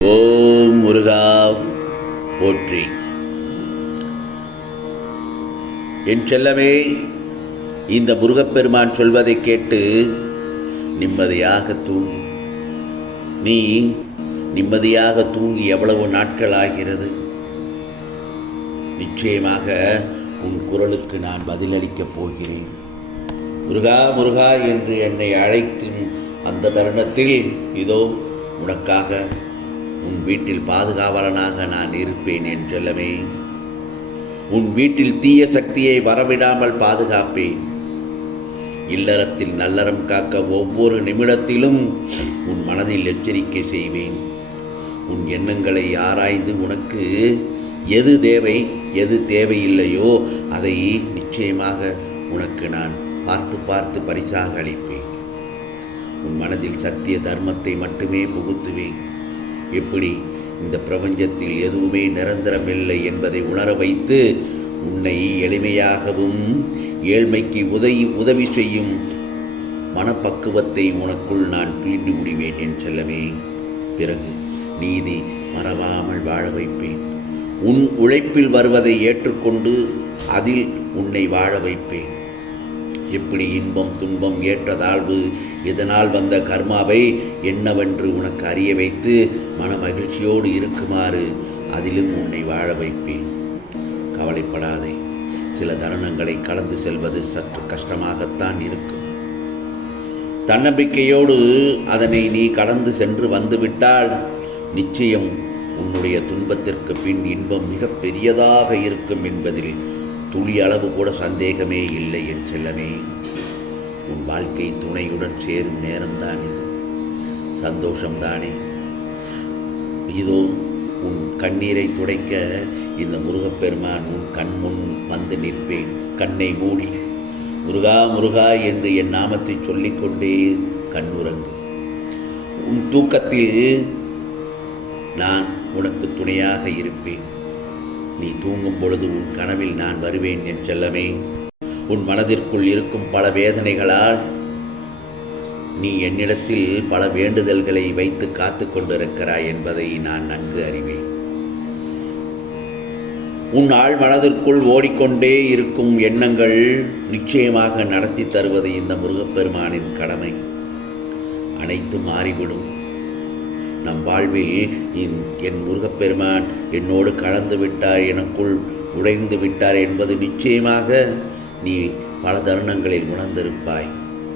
ஓம் முருகா போற்றி. என் செல்லமே, இந்த முருகப்பெருமான் சொல்வதை கேட்டு நிம்மதியாக தூங்கு. நீ நிம்மதியாக தூங்கி எவ்வளவு நாட்கள் ஆகிறது? நிச்சயமாக உன் குரலுக்கு நான் பதிலளிக்கப் போகிறேன். முருகா முருகா என்று என்னை அழைக்கும் அந்த தருணத்தில் இதோ உனக்காக உன் வீட்டில் பாதுகாவலனாக நான் இருப்பேன் என் செல்லமே. உன் வீட்டில் தீய சக்தியை வரவிடாமல் பாதுகாப்பேன். இல்லறத்தில் நல்லறம் காக்க ஒவ்வொரு நிமிடத்திலும் உன் மனதில் எச்சரிக்கை செய்வேன். உன் எண்ணங்களை ஆராய்ந்து உனக்கு எது தேவை எது தேவையில்லையோ அதை நிச்சயமாக உனக்கு நான் பார்த்து பார்த்து பரிசாக அளிப்பேன். உன் மனதில் சத்திய தர்மத்தை மட்டுமே புகுத்துவேன். எப்படி இந்த பிரபஞ்சத்தில் எதுவுமே நிரந்தரமில்லை என்பதை உணர வைத்து உன்னை எளிமையாகவும் ஏழ்மைக்கு உதவி செய்யும் மனப்பக்குவத்தை உனக்குள் நான் தூண்டி முடிவேன் என் செல்லமே. பிறகு நீதி மறவாமல் வாழ வைப்பேன். உன் உழைப்பில் வருவதை ஏற்றுக்கொண்டு அதில் உன்னை வாழ வைப்பேன். எப்படி இன்பம் துன்பம் ஏற்றதாழ்வு இதனால் வந்த கர்மாவை என்னவென்று உனக்கு அறிய வைத்து மன மகிழ்ச்சியோடு இருக்குமாறு அதிலும் உன்னை வாழ வைப்பேன். கவலைப்படாதே. சில தருணங்களை கடந்து செல்வது சற்று கஷ்டமாகத்தான் இருக்கும். தன்னம்பிக்கையோடு அதனை நீ கடந்து சென்று வந்துவிட்டால் நிச்சயம் உன்னுடைய துன்பத்திற்கு பின் இன்பம் மிக பெரியதாக இருக்கும் என்பதில் துளி அளவு கூட சந்தேகமே இல்லை என் செல்லமே. உன் வாழ்க்கை துணையுடன் சேரும் நேரம்தான் இது. சந்தோஷம்தானே. இதோ உன் கண்ணீரை துடைக்க இந்த முருகப்பெருமான் உன் கண் முன் வந்து நிற்பேன். கண்ணை மூடி முருகா முருகா என்று என் நாமத்தை சொல்லிக்கொண்டே கண்ணுறங்கு. உன் தூக்கத்தில் நான் உனக்கு துணையாக இருப்பேன். நீ தூங்கும் பொழுது உன் கனவில் நான் வருவேன் என் செல்லமே. உன் மனதிற்குள் இருக்கும் பல வேதனைகளால் நீ என்னிடத்தில் பல வேண்டுதல்களை வைத்து காத்து கொண்டிருக்கிறாய் என்பதை நான் நன்கு அறிவேன். உன் ஆழ் மனதிற்குள் ஓடிக்கொண்டே இருக்கும் எண்ணங்கள் நிச்சயமாக நடத்தி தருவது இந்த முருகப்பெருமானின் கடமை. அனைத்து மாறிவிடும். நம் வாழ்வில் என் முருகப்பெருமான் என்னோடு கலந்து விட்டார், எனக்குள் உடைந்து விட்டார் என்பது நிச்சயமாக நீ பல தருணங்களில் உணர்ந்திருப்பாய்.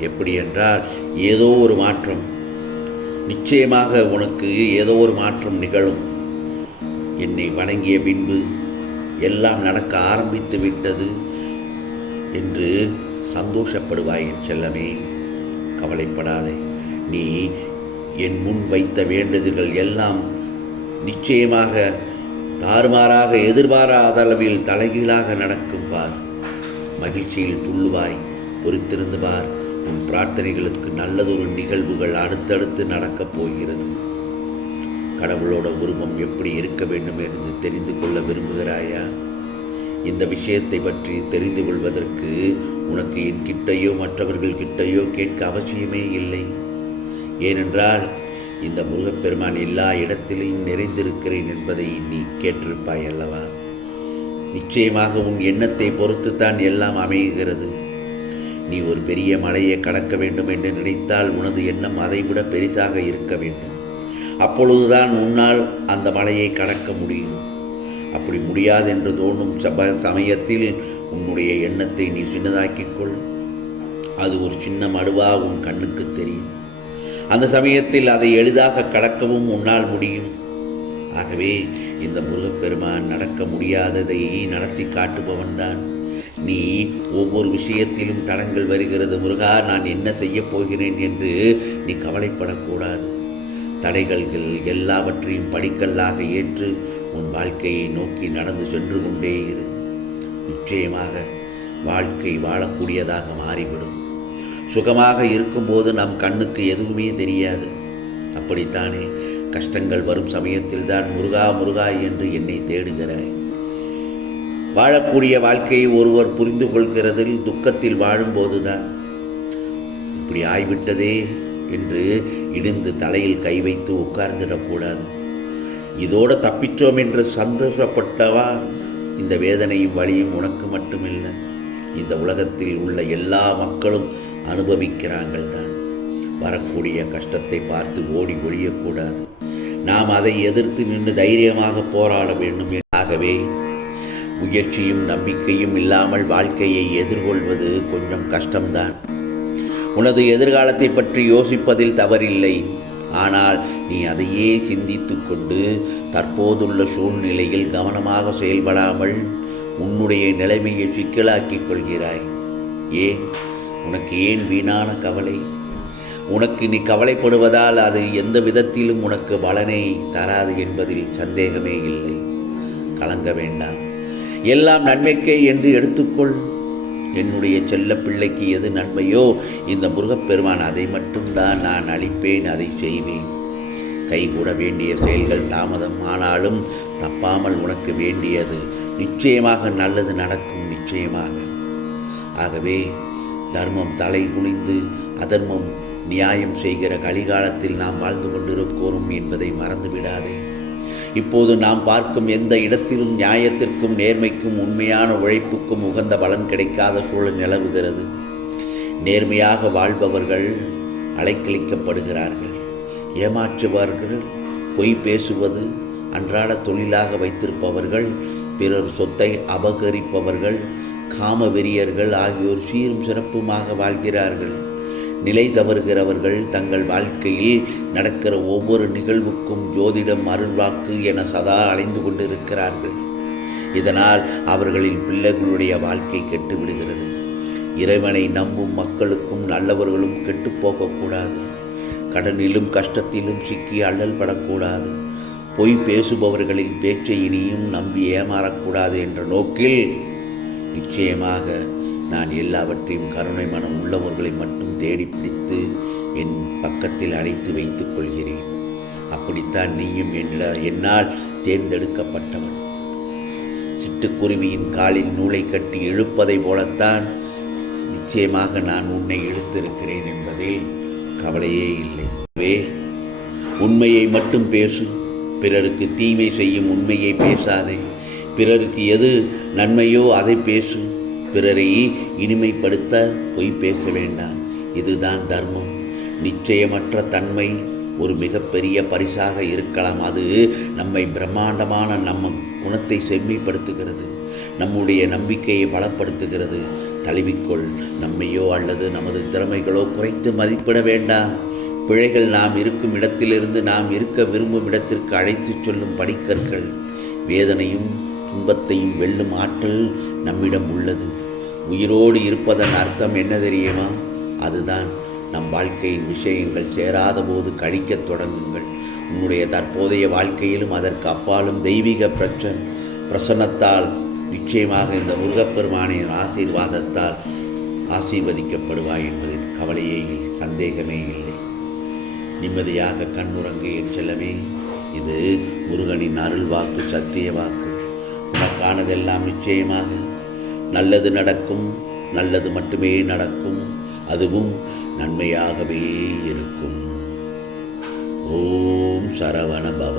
எப்படி என்றால் ஏதோ ஒரு மாற்றம், நிச்சயமாக உனக்கு ஏதோ ஒரு மாற்றம் நிகழும். என்னை வணங்கிய பின்பு எல்லாம் நடக்க ஆரம்பித்து விட்டது என்று சந்தோஷப்படுவாய் என் செல்லமே. கவலைப்படாதே. நீ என் முன் வைத்த வேண்டுதல்கள் எல்லாம் நிச்சயமாக தாறுமாறாக எதிர்பாராத அளவில் தலைகீழாக நடக்கும் பார். மகிழ்ச்சியில் துள்ளுவாய். பொறுத்திருந்து பார். உன் பிரார்த்தனைகளுக்கு நல்லதொரு நிகழ்வுகள் அடுத்தடுத்து நடக்கப் போகிறது. கடவுளோட உருவம் எப்படி இருக்க வேண்டும் என்று தெரிந்து கொள்ள விரும்புகிறாயா? இந்த விஷயத்தை பற்றி தெரிந்து கொள்வதற்கு உனக்கு என் கிட்டையோ மற்றவர்கள் கிட்டையோ கேட்க அவசியமே இல்லை. ஏனென்றால் இந்த முருகப்பெருமான் எல்லா இடத்திலையும் நிறைந்திருக்கிறேன் என்பதை நீ கேட்டிருப்பாய் அல்லவா? நிச்சயமாக உன் எண்ணத்தை பொறுத்துத்தான் எல்லாம் அமைகிறது. நீ ஒரு பெரிய மலையை கடக்க வேண்டும் என்று நினைத்தால் உனது எண்ணம் அதைவிட பெரிதாக இருக்க வேண்டும். அப்பொழுதுதான் உன்னால் அந்த மலையை கடக்க முடியும். அப்படி முடியாது என்று தோன்றும் சமயத்தில் உன்னுடைய எண்ணத்தை நீ சின்னதாக்கிக்கொள். அது ஒரு சின்ன மடுவா உன் கண்ணுக்கு தெரியும். அந்த சமயத்தில் அதை எளிதாக கடக்கவும் உன்னால் முடியும். ஆகவே இந்த முருகப்பெருமான் நடக்க முடியாததை நடத்தி காட்டுபவன்தான். நீ ஒவ்வொரு விஷயத்திலும் தடங்கள் வருகிறது, முருகா நான் என்ன செய்ய போகிறேன் என்று நீ கவலைப்படக்கூடாது. தடைகள்கள் எல்லாவற்றையும் படிக்கல்லாக ஏற்று உன் வாழ்க்கையை நோக்கி நடந்து சென்று கொண்டே இரு. நிச்சயமாக வாழ்க்கை வாழக்கூடியதாக மாறிவிடும். சுகமாக இருக்கும்போது நம் கண்ணுக்கு எதுவுமே தெரியாது. அப்படித்தானே கஷ்டங்கள் வரும் சமயத்தில் தான் முருகா முருகா என்று என்னை தேடுகிறாய். வாழக்கூடிய வாழ்க்கையை ஒருவர் புரிந்து கொள்கிறதில் துக்கத்தில் வாழும்போதுதான் இப்படி ஆய்விட்டதே என்று இடிந்து தலையில் கை வைத்து உட்கார்ந்திடக்கூடாது. இதோடு தப்பிச்சோம் என்று சந்தோஷப்பட்டவா இந்த வேதனையும் வலியும் உனக்கு மட்டுமில்லை, இந்த உலகத்தில் உள்ள எல்லா மக்களும் அனுபவிக்கிறார்கள் தான். வரக்கூடிய கஷ்டத்தை பார்த்து ஓடி ஒழியக்கூடாது. நாம் அதை எதிர்த்து நின்று தைரியமாக போராட வேண்டும். ஆகவே முயற்சியும் நம்பிக்கையும் இல்லாமல் வாழ்க்கையை எதிர்கொள்வது கொஞ்சம் கஷ்டம்தான். உனது எதிர்காலத்தை பற்றி யோசிப்பதில் தவறில்லை. ஆனால் நீ அதையே சிந்தித்து கொண்டு தற்போதுள்ள சூழ்நிலையில் கவனமாக செயல்படாமல் உன்னுடைய நிலைமையை சிக்கலாக்கிக் கொள்கிறாய். உனக்கு ஏன் வீணான கவலை? உனக்கு நீ கவலைப்படுவதால் அது எந்த விதத்திலும் உனக்கு பலனை தராது என்பதில் சந்தேகமே இல்லை. கலங்க வேண்டாம். எல்லாம் நன்மைக்கே என்று எடுத்துக்கொள். என்னுடைய செல்ல பிள்ளைக்கு எது நன்மையோ இந்த முருகப்பெருமான் அதை மட்டும்தான் நான் அளிப்பேன், அதை செய்வேன். கைகூட வேண்டிய செயல்கள் தாமதம் ஆனாலும் தப்பாமல் உனக்கு வேண்டியது நிச்சயமாக நல்லது நடக்கும், நிச்சயமாக. ஆகவே தர்மம் தலை குனிந்து அதர்மம் நியாயம் செய்கிற கலிகாலத்தில் நாம் வாழ்ந்து கொண்டிருக்கிறோம் என்பதை மறந்துவிடாதே. இப்போது நாம் பார்க்கும் எந்த இடத்திலும் நியாயத்திற்கும் நேர்மைக்கும் உண்மையான உழைப்புக்கும் உகந்த பலன் கிடைக்காத சூழல் நிலவுகிறது. நேர்மையாக வாழ்பவர்கள் அலைக்கழிக்கப்படுகிறார்கள். ஏமாற்றுவார்கள், பொய் பேசுவது அன்றாட தொழிலாக வைத்திருப்பவர்கள், பிறர் சொத்தை அபகரிப்பவர்கள், காம வெறியர்கள் ஆகியோர் சீரும் சிறப்புமாக வாழ்கிறார்கள். நிலை தவறுகிறவர்கள் தங்கள் வாழ்க்கையில் நடக்கிற ஒவ்வொரு நிகழ்வுக்கும் ஜோதிடம், அருள்வாக்கு என சதா அலைந்து கொண்டிருக்கிறார்கள். இதனால் அவர்களின் பிள்ளைகளுடைய வாழ்க்கை கெட்டுவிடுகிறது. இறைவனை நம்பும் மக்களுக்கும் நல்லவர்களும் கெட்டுப்போகக்கூடாது. கடனிலும் கஷ்டத்திலும் சிக்கி அல்லல் படக்கூடாது. பொய் பேசுபவர்களின் பேச்சை இனியும் நம்பி ஏமாறக்கூடாது என்ற நோக்கில் நிச்சயமாக நான் எல்லாவற்றையும் கருணை மனம் உள்ளவர்களை மட்டும் தேடி பிடித்து என் பக்கத்தில் அழைத்து வைத்துக் கொள்கிறேன். அப்படித்தான் நீயும் என்னால் தேர்ந்தெடுக்கப்பட்டவன். சிட்டுக்குருவியின் காலில் நூலை கட்டி இழுப்பதை போலத்தான் நிச்சயமாக நான் உன்னை இழுத்திருக்கிறேன் என்பதில் கவலையே இல்லை. உண்மையை மட்டும் பேசு. பிறருக்கு தீமை செய்யும் உண்மையை பேசாதே. பிறருக்கு எது நன்மையோ அதை பேசு. பிறரை இனிமைப்படுத்த பொய் பேச வேண்டாம். இதுதான் தர்மம். நிச்சயமற்ற தன்மை ஒரு மிகப்பெரிய பரிசாக இருக்கலாம். அது நம்மை பிரம்மாண்டமான நம்ம குணத்தை செம்மைப்படுத்துகிறது, நம்முடைய நம்பிக்கையை பலப்படுத்துகிறது. தழுவிக்கொள். நம்மையோ அல்லது நமது திறமைகளோ குறைத்து மதிப்பிட வேண்டாம். பிழைகள் நாம் இருக்கும் இடத்திலிருந்து நாம் இருக்க விரும்பும் இடத்திற்கு அழைத்து சொல்லும் படிக்கற்கள். வேதனையும் துன்பத்தையும் வெல்லும் ஆற்றல் நம்மிடம் உள்ளது. உயிரோடு இருப்பதன் அர்த்தம் என்ன தெரியுமா? அதுதான் நம் வாழ்க்கையின் விஷயங்கள் சேராத போது கழிக்கத் தொடங்குங்கள். உன்னுடைய தற்போதைய வாழ்க்கையிலும் அதற்கு அப்பாலும் தெய்வீக பிரசன்னத்தால் நிச்சயமாக இந்த முருகப்பெருமானின் ஆசீர்வாதத்தால் ஆசீர்வதிக்கப்படுவாய் என்பதில் கவலையே சந்தேகமே இல்லை. நிம்மதியாக கண்ணுறங்கு என் செல்லமே. இது முருகனின் அருள் வாக்கு, சத்திய வாக்கு. உனக்கானதெல்லாம் நிச்சயமாக நல்லது நடக்கும். நல்லது மட்டுமே நடக்கும். அதுவும் நன்மையாகவே இருக்கும். ஓம் சரவண பவ.